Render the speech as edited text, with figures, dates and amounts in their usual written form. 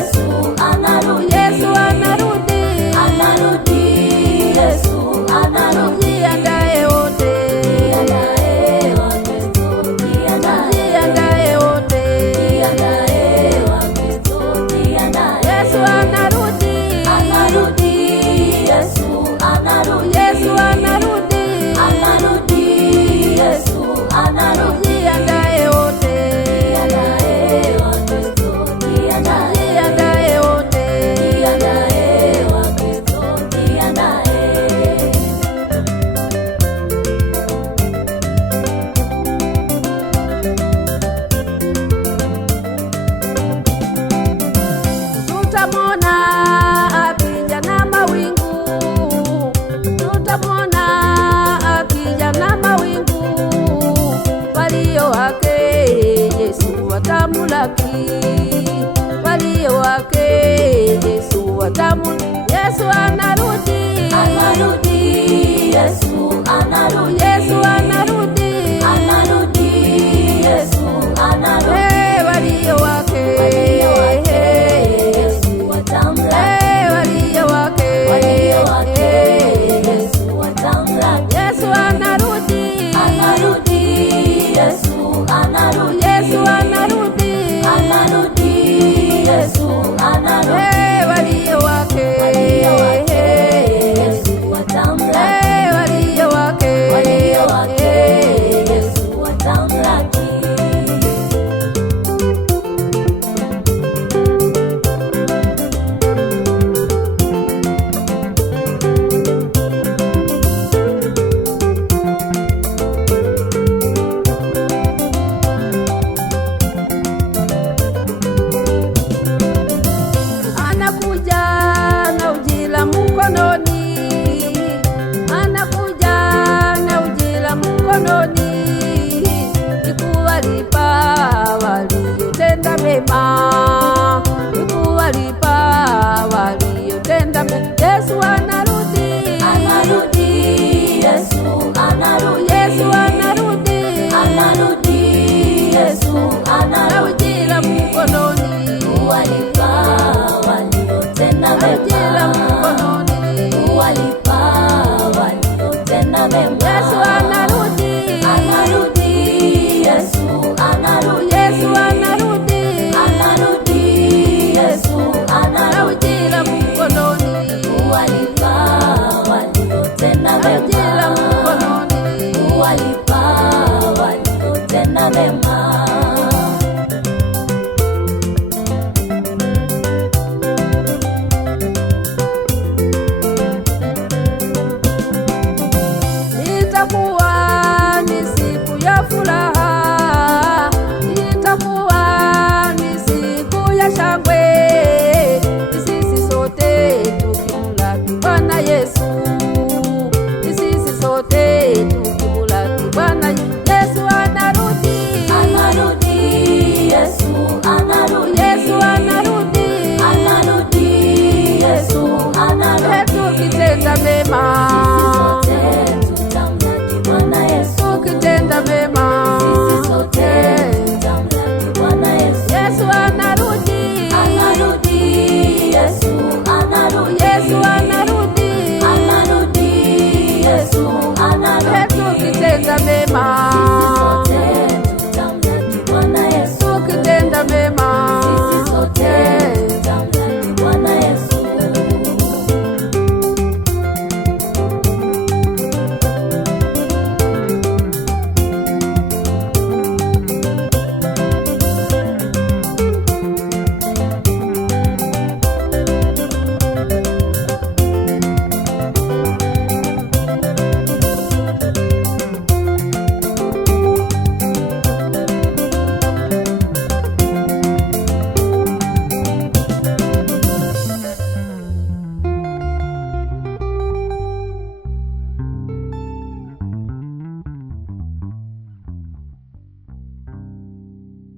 Yesu anarudi, Yesu anarudi, anarudi, Yesu anarudi. Jiandae wote, Jiandae Wakristo, jiandae, jiandae wote, jiandae Wakristo, jiandae. Yesu anarudi, Anarudi, Yesu anarudi, Yesu anarudi, anarudi, Yesu anarudi. jiandae wote, Jiandae Wakristo, jiandae, jiandae wote. jiandae Wakristo, jiandae. Tutamwona akija na mawingu, tutamwona akija na mawingu. Walio wake Yesu watamulaki, walio wake Yesu watamulaki. Yesu anarudi, Anarudi, Yesu anarudi, Yesu anarudi, anarudi, Yesu anarudi. walio wake, Walio wake Yesu watamlaki, walio wake, walio wake Yesu watamlaki. Yesu anarudi, Anarudi, Yesu anarudi, Yesu anarudi, anarudi, Yesu anarudi. walio wake, Walio wake Yesu watamlaki, walio wake, walio wake Yesu watamlaki. Anakuja na ujira mkononi, anakuja na ujira mkononi, ni kuwalipa waliotenda mema, ni kuwalipa waliotenda mema. Yesu anarudi, Anarudi, Yesu anarudi, Yesu anarudi, anarudi, Yesu na anarudi. ujira mkononi, Kuwalipa waliotenda na ujira mema, mkononi. kuwalipa waliotenda mema. Yesu anarudi, Anarudi, Yesu anarudi, Yesu anarudi, anarudi, Yesu na anarudi. ujira mkononi, Kuwalipa waliotenda na ujira mema, mkononi. kuwalipa waliotenda mema. Itakuwa ni siku ya furaha, itakuwa ni siku ya shangwe.